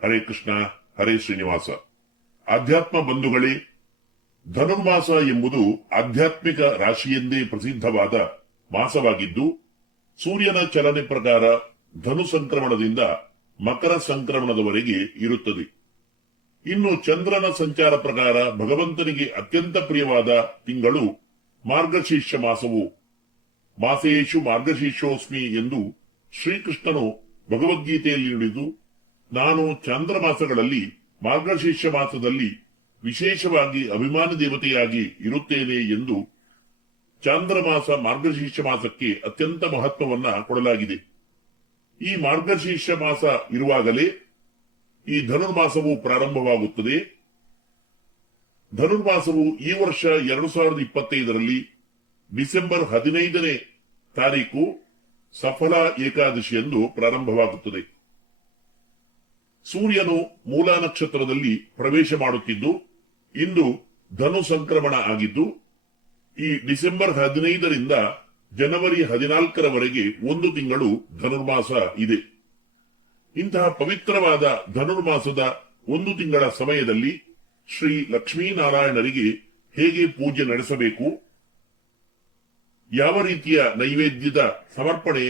ಹರೇ ಕೃಷ್ಣ, ಹರೇ ಶ್ರೀನಿವಾಸ. ಆಧ್ಯಾತ್ಮ ಬಂಧುಗಳೇ, ಧನುರ್ಮಾಸ ಎಂಬುದು ಆಧ್ಯಾತ್ಮಿಕ ರಾಶಿಯೆಂದೇ ಪ್ರಸಿದ್ಧವಾದ ಮಾಸವಾಗಿದ್ದು, ಸೂರ್ಯನ ಚಲನೆ ಪ್ರಕಾರ ಧನು ಸಂಕ್ರಮಣದಿಂದ ಮಕರ ಸಂಕ್ರಮಣದವರೆಗೆ ಇರುತ್ತದೆ. ಇನ್ನು ಚಂದ್ರನ ಸಂಚಾರ ಪ್ರಕಾರ ಭಗವಂತನಿಗೆ ಅತ್ಯಂತ ಪ್ರಿಯವಾದ ತಿಂಗಳು ಮಾರ್ಗಶೀರ್ಷ ಮಾಸವು. ಮಾಸೇಶು ಮಾರ್ಗಶೀರ್ಷೋಸ್ಮಿ ಎಂದು ಶ್ರೀಕೃಷ್ಣನು ಭಗವದ್ಗೀತೆಯಲ್ಲಿ ನುಡಿದು, ನಾನು ಚಾಂದ್ರಮಾಸಗಳಲ್ಲಿ ಮಾರ್ಗಶೀರ್ಷ ಮಾಸದಲ್ಲಿ ವಿಶೇಷವಾಗಿ ಅಭಿಮಾನಿ ದೇವತೆಯಾಗಿ ಇರುತ್ತೇನೆ ಎಂದು ಚಾಂದ್ರಮಾಸ ಮಾರ್ಗಶೀರ್ಷ ಮಾಸಕ್ಕೆ ಅತ್ಯಂತ ಮಹತ್ವವನ್ನ ಕೊಡಲಾಗಿದೆ. ಈ ಮಾರ್ಗಶೀರ್ಷ ಮಾಸ ಇರುವಾಗಲೇ ಈ ಧನುರ್ಮಾಸವು ಪ್ರಾರಂಭವಾಗುತ್ತದೆ. ಧನುರ್ಮಾಸವು ಈ ವರ್ಷ 2025ರಲ್ಲಿ ಡಿಸೆಂಬರ್ 15ನೇ ತಾರೀಕು ಸಫಲ ಏಕಾದಶಿಯಂದು ಪ್ರಾರಂಭವಾಗುತ್ತದೆ. ಸೂರ್ಯನು ಮೂಲ ನಕ್ಷತ್ರದಲ್ಲಿ ಪ್ರವೇಶ ಮಾಡುತ್ತಿದ್ದು, ಇಂದು ಧನು ಸಂಕ್ರಮಣ ಆಗಿದ್ದು, ಈ ಡಿಸೆಂಬರ್ 15ರಿಂದ ಜನವರಿ 14ರವರೆಗೆ ಒಂದು ತಿಂಗಳು ಧನುರ್ಮಾಸ ಇದೆ. ಇಂತಹ ಪವಿತ್ರವಾದ ಧನುರ್ಮಾಸದ ಒಂದು ತಿಂಗಳ ಸಮಯದಲ್ಲಿ ಶ್ರೀ ಲಕ್ಷ್ಮೀನಾರಾಯಣರಿಗೆ ಹೇಗೆ ಪೂಜೆ ನಡೆಸಬೇಕು, ಯಾವ ರೀತಿಯ ನೈವೇದ್ಯದ ಸಮರ್ಪಣೆ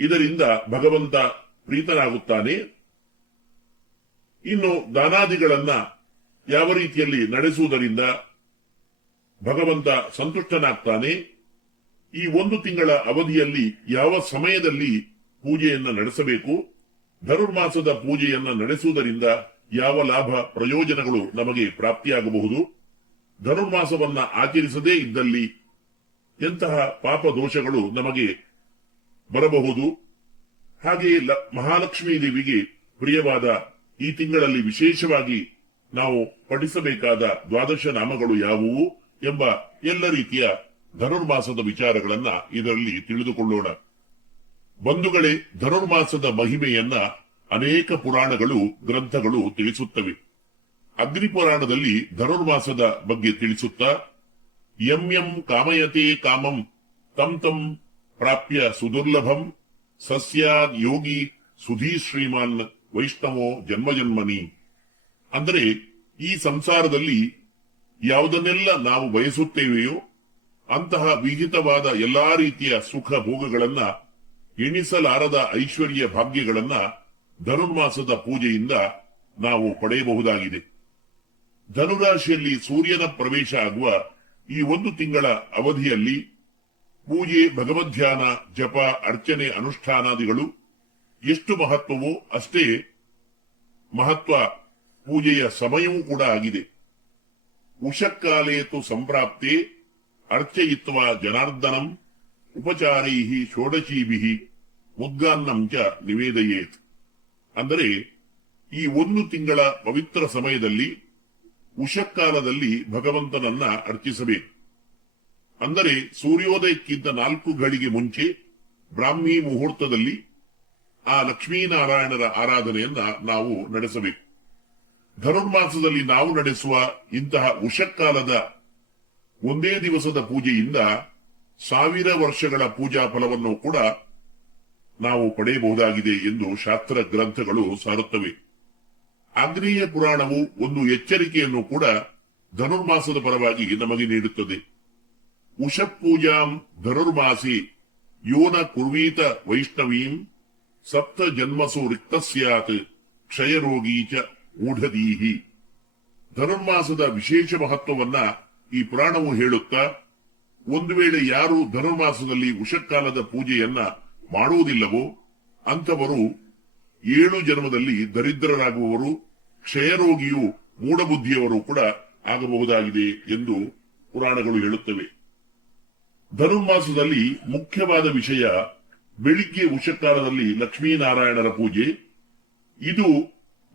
ಇದರಿಂದ ಭಗವಂತ ಪ್ರೀತನಾಗುತ್ತಾನೆ, ಇನ್ನು ದಾನಾದಿಗಳನ್ನ ಯಾವ ರೀತಿಯಲ್ಲಿ ನಡೆಸುವುದರಿಂದ ಭಗವಂತ ಸಂತುಷ್ಟನಾಗ್ತಾನೆ, ಈ ಒಂದು ತಿಂಗಳ ಅವಧಿಯಲ್ಲಿ ಯಾವ ಸಮಯದಲ್ಲಿ ಪೂಜೆಯನ್ನ ನಡೆಸಬೇಕು, ಧನುರ್ಮಾಸದ ಪೂಜೆಯನ್ನ ನಡೆಸುವುದರಿಂದ ಯಾವ ಲಾಭ ಪ್ರಯೋಜನಗಳು ನಮಗೆ ಪ್ರಾಪ್ತಿಯಾಗಬಹುದು, ಧನುರ್ಮಾಸವನ್ನ ಆಚರಿಸದೇ ಇದ್ದಲ್ಲಿ ಎಂತಹ ಪಾಪ ದೋಷಗಳು ನಮಗೆ ಬರಬಹುದು, ಹಾಗೆಯೇ ಮಹಾಲಕ್ಷ್ಮೀ ದೇವಿಗೆ ಪ್ರಿಯವಾದ ಈ ತಿಂಗಳಲ್ಲಿ ವಿಶೇಷವಾಗಿ ನಾವು ಪಠಿಸಬೇಕಾದ ದ್ವಾದಶ ನಾಮಗಳು ಯಾವುವು ಎಂಬ ಎಲ್ಲ ರೀತಿಯ ಧನುರ್ಮಾಸದ ವಿಚಾರಗಳನ್ನ ಇದರಲ್ಲಿ ತಿಳಿದುಕೊಳ್ಳೋಣ. ಬಂಧುಗಳೇ, ಧನುರ್ಮಾಸದ ಮಹಿಮೆಯನ್ನ ಅನೇಕ ಪುರಾಣಗಳು, ಗ್ರಂಥಗಳು ತಿಳಿಸುತ್ತವೆ. ಅಗ್ನಿ ಪುರಾಣದಲ್ಲಿ ಧನುರ್ಮಾಸದ ಬಗ್ಗೆ ತಿಳಿಸುತ್ತಾ, ಯಂ ಯಂ ಕಾಮಯತೆ ಕಾಮಂ ತಂ ತಂ ಪ್ರಾಪ್ಯ ಸುದುರ್ಲಭಂ ಸಸ್ಯಾದ್ ಯೋಗಿ ಸುಧೀ ಶ್ರೀಮಾನ್ ವೈಷ್ಣವೋ ಜನ್ಮಜನ್ಮನಿ. ಅಂದರೆ ಈ ಸಂಸಾರದಲ್ಲಿ ಯಾವುದನ್ನೆಲ್ಲ ನಾವು ಬಯಸುತ್ತೇವೆಯೋ ಅಂತಹ ವಿಹಿತವಾದ ಎಲ್ಲಾ ರೀತಿಯ ಸುಖ ಭೋಗಗಳನ್ನ, ಎಣಿಸಲಾರದ ಐಶ್ವರ್ಯ ಭಾಗ್ಯಗಳನ್ನ ಧನುರ್ಮಾಸದ ಪೂಜೆಯಿಂದ ನಾವು ಪಡೆಯಬಹುದಾಗಿದೆ. ಧನುರಾಶಿಯಲ್ಲಿ ಸೂರ್ಯನ ಪ್ರವೇಶ ಆಗುವ ಈ ಒಂದು ತಿಂಗಳ ಅವಧಿಯಲ್ಲಿ ಪೂಜೆ, ಭಗವದ್ಧ್ಯಾನ, ಜಪ, ಅರ್ಚನೆ, ಅನುಷ್ಠಾನಾದಿಗಳು ಎಷ್ಟು ಮಹತ್ವವೋ ಅಷ್ಟೇ ಮಹತ್ವ ಪೂಜೆಯ ಸಮಯವೂ ಕೂಡ ಆಗಿದೆ. ಉಷಕ್ಕಾಲೇತು ಸಂಪ್ರಾಪ್ತೆ ಅರ್ಚಯಿತ್ವಾ ಜನಾರ್ದನಂ ಉಪಚಾರೈ ಷೋಡಶೀಭಿ ಮುದ್ಗಾನ್ನಂ ಚ ನಿವೇದಯೇತ್. ಅಂದರೆ ಈ ಒಂದು ತಿಂಗಳ ಪವಿತ್ರ ಸಮಯದಲ್ಲಿ ಉಷಕ್ಕಾಲದಲ್ಲಿ ಭಗವಂತನನ್ನ ಅರ್ಚಿಸಬೇಕು. ಅಂದರೆ ಸೂರ್ಯೋದಯಕ್ಕಿಂತ 4 ಗಳಿಗೆ ಮುಂಚೆ ಬ್ರಾಹ್ಮಿ ಮುಹೂರ್ತದಲ್ಲಿ ಆ ಲಕ್ಷ್ಮೀನಾರಾಯಣರ ಆರಾಧನೆಯನ್ನ ನಾವು ನಡೆಸಬೇಕು. ಧನುರ್ಮಾಸದಲ್ಲಿ ನಾವು ನಡೆಸುವ ಇಂತಹ ಉಷಕ್ಕಾಲದ ಒಂದೇ ದಿವಸದ ಪೂಜೆಯಿಂದ 1000 ವರ್ಷಗಳ ಪೂಜಾ ಫಲವನ್ನು ಕೂಡ ನಾವು ಪಡೆಯಬಹುದಾಗಿದೆ ಎಂದು ಶಾಸ್ತ್ರ ಗ್ರಂಥಗಳು ಸಾರುತ್ತವೆ. ಆಗ್ನೇಯ ಪುರಾಣವು ಒಂದು ಎಚ್ಚರಿಕೆಯನ್ನು ಕೂಡ ಧನುರ್ಮಾಸದ ಪರವಾಗಿ ನಮಗೆ ನೀಡುತ್ತದೆ. ಉಷಪೂಜಾಂ ಧನುರ್ಮಾಸಿ ಯೋನ ಕುರ್ವೀತ ವೈಷ್ಣವೀಂ ಸಪ್ತ ಜನ್ಮಸು ರಿಕ್ತ ಸ್ಯಾತ್ ಕ್ಷಯರೋಗೀ ಚ ಮೂಢದೀಹಿ. ಧನುರ್ಮಾಸದ ವಿಶೇಷ ಮಹತ್ವವನ್ನ ಈ ಪುರಾಣವು ಹೇಳುತ್ತಾ, ಒಂದು ವೇಳೆ ಯಾರು ಧನುರ್ಮಾಸದಲ್ಲಿ ಉಷಕ್ಕಾಲದ ಪೂಜೆಯನ್ನ ಮಾಡುವುದಿಲ್ಲವೋ ಅಂಥವರು 7 ಜನ್ಮದಲ್ಲಿ ದರಿದ್ರರಾಗುವವರು, ಕ್ಷಯರೋಗಿಯು ಮೂಢಬುದ್ಧಿಯವರು ಕೂಡ ಆಗಬಹುದಾಗಿದೆ ಎಂದು ಪುರಾಣಗಳು ಹೇಳುತ್ತವೆ. ಧನುರ್ಮಾಸದಲ್ಲಿ ಮುಖ್ಯವಾದ ವಿಷಯ ಬೆಳಿಗ್ಗೆ ಉಷಕ್ಕಾಲದಲ್ಲಿ ಲಕ್ಷ್ಮೀನಾರಾಯಣರ ಪೂಜೆ. ಇದು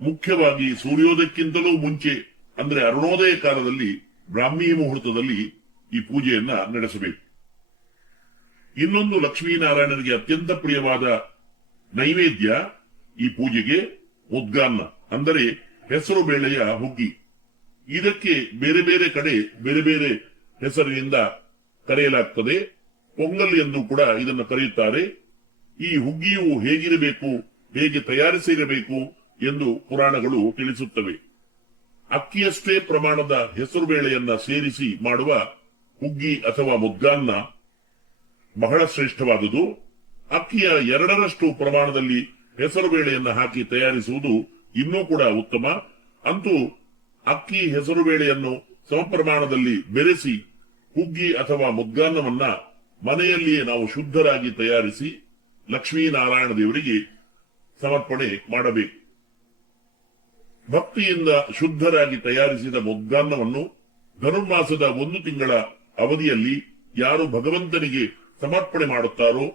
ಮುಖ್ಯವಾಗಿ ಸೂರ್ಯೋದಯಕ್ಕಿಂತಲೂ ಮುಂಚೆ, ಅಂದ್ರೆ ಅರುಣೋದಯ ಕಾಲದಲ್ಲಿ ಬ್ರಾಹ್ಮಿ ಮುಹೂರ್ತದಲ್ಲಿ ಈ ಪೂಜೆಯನ್ನ ನಡೆಸಬೇಕು. ಇನ್ನೊಂದು ಲಕ್ಷ್ಮೀನಾರಾಯಣರಿಗೆ ಅತ್ಯಂತ ಪ್ರಿಯವಾದ ನೈವೇದ್ಯ ಈ ಪೂಜೆಗೆ ಮುದ್ಗಾನ್ನ, ಅಂದರೆ ಹೆಸರು ಬೇಳೆಯ ಹುಗ್ಗಿ. ಇದಕ್ಕೆ ಬೇರೆ ಬೇರೆ ಕಡೆ ಬೇರೆ ಬೇರೆ ಹೆಸರಿನಿಂದ ಕರೆಯಲಾಗ್ತದೆ. ಪೊಂಗಲ್ ಎಂದು ಕೂಡ ಇದನ್ನು ಕರೆಯುತ್ತಾರೆ. ಈ ಹುಗ್ಗಿಯು ಹೇಗಿರಬೇಕು, ಹೇಗೆ ತಯಾರಿಸಿರಬೇಕು ಎಂದು ಪುರಾಣಗಳು ತಿಳಿಸುತ್ತವೆ. ಅಕ್ಕಿಯಷ್ಟೇ ಪ್ರಮಾಣದ ಹೆಸರುಬೇಳೆಯನ್ನ ಸೇರಿಸಿ ಮಾಡುವ ಹುಗ್ಗಿ ಅಥವಾ ಮುದ್ಗಾನ್ನ ಬಹಳ ಶ್ರೇಷ್ಠವಾದುದು. ಅಕ್ಕಿಯ 2ರಷ್ಟು ಪ್ರಮಾಣದಲ್ಲಿ ಹೆಸರುಬೇಳೆಯನ್ನ ಹಾಕಿ ತಯಾರಿಸುವುದು ಇನ್ನೂ ಕೂಡ ಉತ್ತಮ. ಅಂತೂ ಅಕ್ಕಿ ಹೆಸರುಬೇಳೆಯನ್ನು ಸಮಪ್ರಮಾಣದಲ್ಲಿ ಬೆರೆಸಿ ಹುಗ್ಗಿ ಅಥವಾ ಮುದ್ಗಾನ್ನವನ್ನ ಮನೆಯಲ್ಲಿಯೇ ನಾವು ಶುದ್ಧರಾಗಿ ತಯಾರಿಸಿ ಲಕ್ಷ್ಮೀನಾರಾಯಣ ದೇವರಿಗೆ ಸಮರ್ಪಣೆ ಮಾಡಬೇಕು. ಭಕ್ತಿಯಿಂದ ಶುದ್ಧರಾಗಿ ತಯಾರಿಸಿದ ಮುದ್ಗಾನ್ನವನ್ನು ಧನುರ್ಮಾಸದ 1 ತಿಂಗಳ ಅವಧಿಯಲ್ಲಿ ಯಾರು ಭಗವಂತನಿಗೆ ಸಮರ್ಪಣೆ ಮಾಡುತ್ತಾರೋ,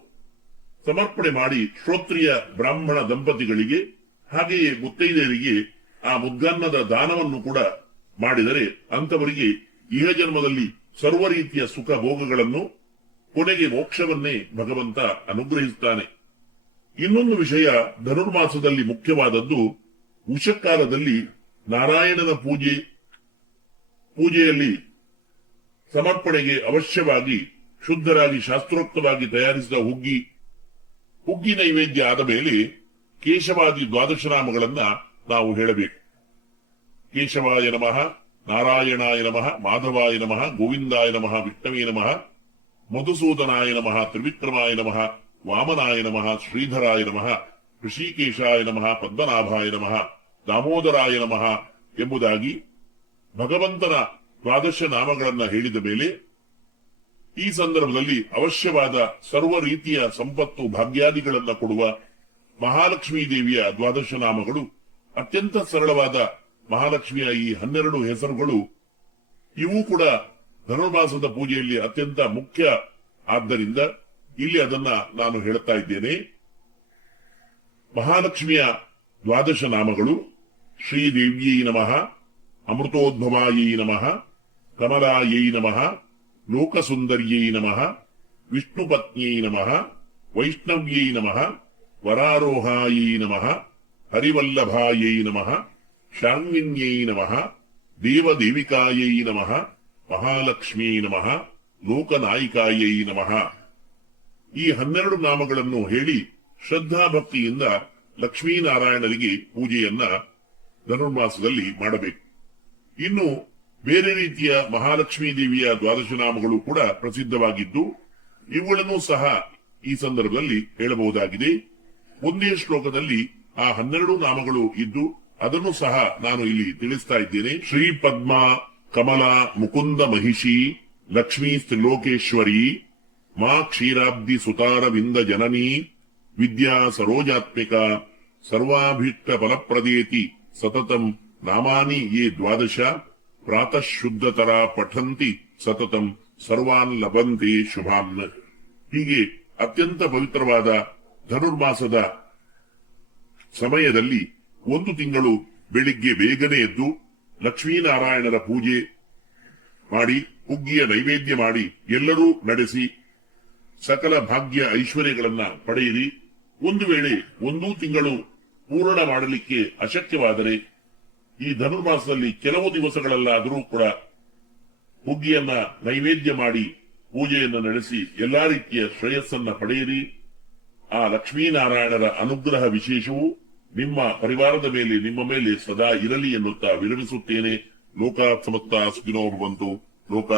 ಸಮರ್ಪಣೆ ಮಾಡಿ ಶ್ರೋತ್ರಿಯ ಬ್ರಾಹ್ಮಣ ದಂಪತಿಗಳಿಗೆ ಹಾಗೆಯೇ ಮುತ್ತೈದೆಯರಿಗೆ ಆ ಮುದ್ಗಾನ್ನದ ದಾನವನ್ನು ಕೂಡ ಮಾಡಿದರೆ ಅಂತವರಿಗೆ ಇಹ ಜನ್ಮದಲ್ಲಿ ಸರ್ವ ರೀತಿಯ ಸುಖ ಭೋಗಗಳನ್ನು, ಕೊನೆಗೆ ಮೋಕ್ಷವನ್ನೇ ಭಗವಂತ ಅನುಗ್ರಹಿಸುತ್ತಾನೆ. ಇನ್ನೊಂದು ವಿಷಯ, ಧನುರ್ಮಾಸದಲ್ಲಿ ಮುಖ್ಯವಾದದ್ದು ಉಷಕಾಲದಲ್ಲಿ ನಾರಾಯಣನ ಪೂಜೆಯಲ್ಲಿ ಸಮರ್ಪಣೆಗೆ ಅವಶ್ಯವಾಗಿ ಶುದ್ಧರಾಗಿ ಶಾಸ್ತ್ರೋಕ್ತವಾಗಿ ತಯಾರಿಸಿದ ಹುಗ್ಗಿ ನೈವೇದ್ಯ ಆದ ಮೇಲೆ ಕೇಶವಾದಿ 12 ನಾಮಗಳನ್ನ ನಾವು ಹೇಳಬೇಕು. ಕೇಶವಾಯ ನಮಃ, ನಾರಾಯಣಾಯ ನಮಃ, ಮಾಧವಾಯ ನಮಃ, ಗೋವಿಂದಾಯ ನಮಃ, ವಿಷ್ಣವೇ ನಮಃ, ಮಧುಸೂದನಾಯ ನಮಃ, ತ್ರಿವಿಕ್ರಮಾಯ ನಮಃ, ವಾಮನಾಯ ನಮಃ, ಶ್ರೀಧರಾಯ ನಮಃ, ಋಷಿಕೇಶಾಯ ನಮಃ, ಪದ್ಮನಾಭಾಯ ನಮಃ, ದಾಮೋದರಾಯ ನಮಃ ಎಂಬುದಾಗಿ ಭಗವಂತನ 12 ನಾಮಗಳನ್ನ ಹೇಳಿದ ಮೇಲೆ ಈ ಸಂದರ್ಭದಲ್ಲಿ ಅವಶ್ಯವಾದ ಸರ್ವ ರೀತಿಯ ಸಂಪತ್ತು ಭಾಗ್ಯಾದಿಗಳನ್ನ ಕೊಡುವ ಮಹಾಲಕ್ಷ್ಮೀ ದೇವಿಯ 12 ನಾಮಗಳು, ಅತ್ಯಂತ ಸರಳವಾದ ಮಹಾಲಕ್ಷ್ಮಿಯ ಈ 12 ಹೆಸರುಗಳು, ಇವು ಕೂಡ ಧನುರ್ಮಾಸದ ಪೂಜೆಯಲ್ಲಿ ಅತ್ಯಂತ ಮುಖ್ಯ. ಆದ್ದರಿಂದ ಇಲ್ಲಿ ಅದನ್ನ ನಾನು ಹೇಳುತ್ತಾ ಇದ್ದೇನೆ. ಮಹಾಲಕ್ಷ್ಮಿಯ 12 ನಾಮಗಳು: ಶ್ರೀದೇವ್ಯೈ ನಮಃ, ಅಮೃತೋದ್ಭವಾಯೈ ನಮಃ, ಕಮಲಾಯೈ ನಮಃ, ಲೋಕಸುಂದರ್ಯೈ ನಮಃ, ವಿಷ್ಣುಪತ್ನ್ಯೈ ನಮಃ, ವೈಷ್ಣವ್ಯೈ ನಮಃ, ವರಾರೋಹಾಯೈ ನಮಃ, ಹರಿವಲ್ಲಭಾಯೈ ನಮಃ, ಶಾನ್ವಿನ್ಯೈ ನಮಃ, ದೇವದೇವಿಕಾಯೈ ನಮಃ, ಮಹಾಲಕ್ಷ್ಮೀ ನಮಃ, ಲೋಕನಾಯಿಕಾಯೈ ನಮಃ. ಈ 12 ನಾಮಗಳನ್ನು ಹೇಳಿ ಶ್ರದ್ಧಾಭಕ್ತಿಯಿಂದ ಲಕ್ಷ್ಮೀನಾರಾಯಣರಿಗೆ ಪೂಜೆಯನ್ನ ಧನುರ್ಮಾಸದಲ್ಲಿ ಮಾಡಬೇಕು. ಇನ್ನು ಬೇರೆ ರೀತಿಯ ಮಹಾಲಕ್ಷ್ಮೀ ದೇವಿಯ 12 ನಾಮಗಳು ಕೂಡ ಪ್ರಸಿದ್ಧವಾಗಿದ್ದು ಇವುಗಳನ್ನು ಸಹ ಈ ಸಂದರ್ಭದಲ್ಲಿ ಹೇಳಬಹುದಾಗಿದೆ. ಒಂದೇ ಶ್ಲೋಕದಲ್ಲಿ ಆ 12 ನಾಮಗಳು ಇದ್ದು ಅದನ್ನು ಸಹ ನಾನು ಇಲ್ಲಿ ತಿಳಿಸ್ತಾ ಇದ್ದೇನೆ. ಶ್ರೀ ಪದ್ಮ ಕಮಲ ಮುಕುಂದ ಮಹಿಷಿ ಲಕ್ಷ್ಮೀ ತ್ರಿಲೋಕೇಶ್ವರಿ ಮಾ ಕ್ಷೀರಾಬ್ದಿ ಸುತಾರವಿಂದ ಜನನೀ ವಿದ್ಯಾ ಸರೋಜಾತ್ಮಿಕ ಸರ್ವಾಭೀಷ್ಟ ಫಲಪ್ರದೇತಿ ಸತತಂ ನಾಮಾನಿ ಯೇ 12 ಪ್ರಾತಃ ಶುದ್ಧತರ ಪಠಂತಿ ಸತತಂ ಸರ್ವಾನ್ ಲಭಂತೆ ಶುಭಾನ್. ಹೀಗೆ ಅತ್ಯಂತ ಪವಿತ್ರವಾದ ಧನುರ್ಮಾಸದ ಸಮಯದಲ್ಲಿ 1 ತಿಂಗಳು ಬೆಳಿಗ್ಗೆ ಬೇಗನೆ ಎದ್ದು ಲಕ್ಷ್ಮೀನಾರಾಯಣರ ಪೂಜೆ ಮಾಡಿ ಹುಗ್ಗಿಯ ನೈವೇದ್ಯ ಮಾಡಿ ಎಲ್ಲರೂ ನಡೆಸಿ ಸಕಲ ಭಾಗ್ಯ ಐಶ್ವರ್ಯಗಳನ್ನ ಪಡೆಯಿರಿ. ಒಂದು ವೇಳೆ 1 ತಿಂಗಳು ಪೂರ್ಣ ಮಾಡಲಿಕ್ಕೆ ಅಶಕ್ಯವಾದರೆ ಈ ಧನುರ್ಮಾಸದಲ್ಲಿ ಕೆಲವು ದಿವಸಗಳಲ್ಲಾದರೂ ಕೂಡ ಹುಗ್ಗಿಯನ್ನ ನೈವೇದ್ಯ ಮಾಡಿ ಪೂಜೆಯನ್ನು ನಡೆಸಿ ಎಲ್ಲಾ ರೀತಿಯ ಶ್ರೇಯಸ್ಸನ್ನ ಪಡೆಯಿರಿ. ಆ ಲಕ್ಷ್ಮೀನಾರಾಯಣರ ಅನುಗ್ರಹ ವಿಶೇಷವು ನಿಮ್ಮ ಪರಿವಾರದ ಮೇಲೆ, ನಿಮ್ಮ ಮೇಲೆ ಸದಾ ಇರಲಿ ಎನ್ನುತ್ತಾ ವಿರಮಿಸುತ್ತೇನೆ. ಲೋಕಾತ್ ಸಮಸ್ತ ಸುಖಿನೋ ಭವಂತು. ಲೋಕ